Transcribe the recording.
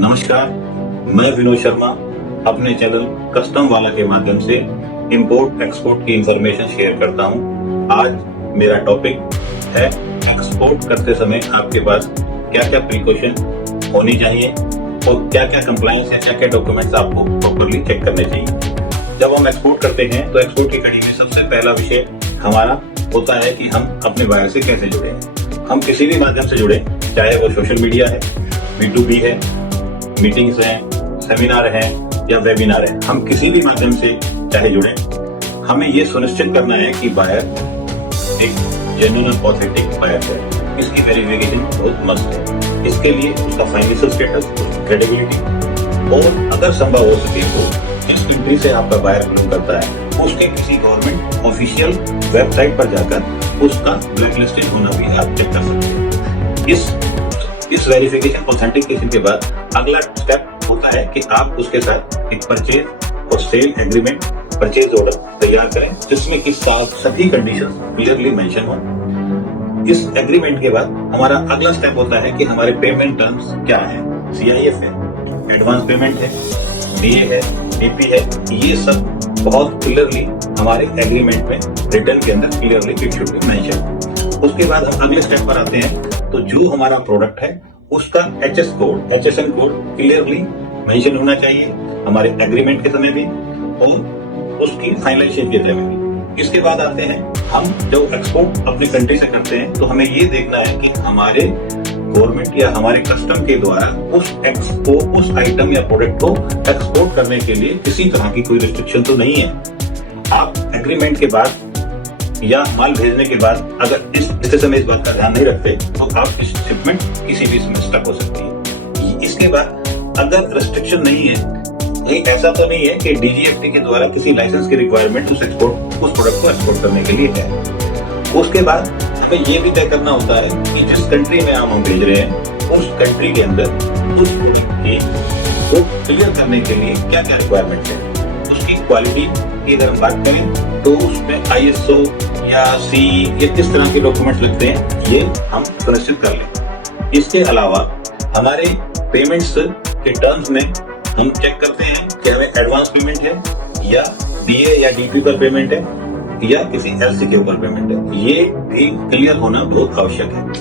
नमस्कार, मैं विनोद शर्मा अपने चैनल कस्टम वाला के माध्यम से इंपोर्ट एक्सपोर्ट की इंफॉर्मेशन शेयर करता हूं। आज मेरा टॉपिक है एक्सपोर्ट करते समय आपके पास क्या क्या प्रिकॉशन होनी चाहिए और क्या क्या कंप्लायंस है, क्या क्या डॉक्यूमेंट्स आपको प्रॉपरली चेक करने चाहिए। जब हम एक्सपोर्ट करते हैं तो एक्सपोर्ट की कड़ी में सबसे पहला विषय हमारा होता है कि हम अपने बायर से कैसे जुड़े। हम किसी भी माध्यम से जुड़े, चाहे वो सोशल मीडिया है, B2B है, मीटिंग्स हैं, सेमिनार हैं या वेबिनार है, हम किसी भी माध्यम से चाहे जुड़े, हमें ये सुनिश्चित करना है कि बायर एक जेन्युइन और ऑथेंटिक बायर है। इसकी वेरिफिकेशन बहुत मस्त है। इसके लिए उसका फाइनेंशियल स्टेटस, क्रेडिबिलिटी और अगर संभव हो सके तो जिस कंट्री से आपका बायर बिलोंग करता है उसके किसी गवर्नमेंट ऑफिशियल वेबसाइट पर जाकर उसका ब्लैकलिस्टेड होना भी आप चेक कर सकते हैं। इस वेरिफिकेशन ऑथेंटिकेशन के बाद अगला स्टेप होता है कि आप उसके साथ एक परचेज और सेल एग्रीमेंट, परचेज ऑर्डर तैयार करें जिसमें कि सभी कंडीशंस क्लियरली मेंशन हो। इस एग्रीमेंट के बाद हमारा अगला स्टेप होता है कि हमारे पेमेंट टर्म्स क्या है। CIF है, एडवांस पेमेंट है, DA है, AP है, ये सब बहुत क्लियरली हमारे एग्रीमेंट में रिटर्न के अंदर clearly it should be mention. उसके बाद हम अगले स्टेप पर आते हैं। तो जो हमारा प्रोडक्ट है उसका HS code, HSN code clearly mention होना चाहिए हमारे एग्रीमेंट के समय भी और उसकी फाइनलाइजेशन के समय भी। इसके बाद आते हैं हम जब एक्सपोर्ट अपने कंट्री से करते हैं तो हमें ये देखना है कि हमारे गवर्नमेंट या हमारे कस्टम के द्वारा उस आइटम या प्रोडक्ट को एक्सपोर्ट करने के लिए किसी तरह की कोई रिस्ट्रिक्शन तो नहीं है। आप एग्रीमेंट के बाद या माल भेजने के बाद अगर इस समय इस बात का ध्यान नहीं रखते तो आप इस शिपमेंट किसी भी इसमें स्टक हो सकती है। इसके बाद अगर रिस्ट्रिक्शन नहीं है, ये ऐसा तो नहीं है कि DGFT के द्वारा किसी लाइसेंस की रिक्वायरमेंट उस प्रोडक्ट को एक्सपोर्ट करने के लिए है। उसके बाद हमें ये भी तय करना होता है कि जिस कंट्री में हम भेज रहे हैं उस कंट्री के अंदर उस प्रोडक्ट को क्लियर करने के लिए क्या क्या रिक्वायरमेंट है। उसकी क्वालिटी की अगर हम बात करें तो उसमें ISO या CE ये किस तरह के डॉक्यूमेंट्स लगते हैं ये हम सुनिश्चित कर लें। इसके अलावा हमारे पेमेंट्स के टर्म्स में हम चेक करते हैं कि हमें एडवांस पेमेंट है या DA या DP पर पेमेंट है या किसी LC के ऊपर पेमेंट है। ये भी क्लियर होना बहुत आवश्यक है।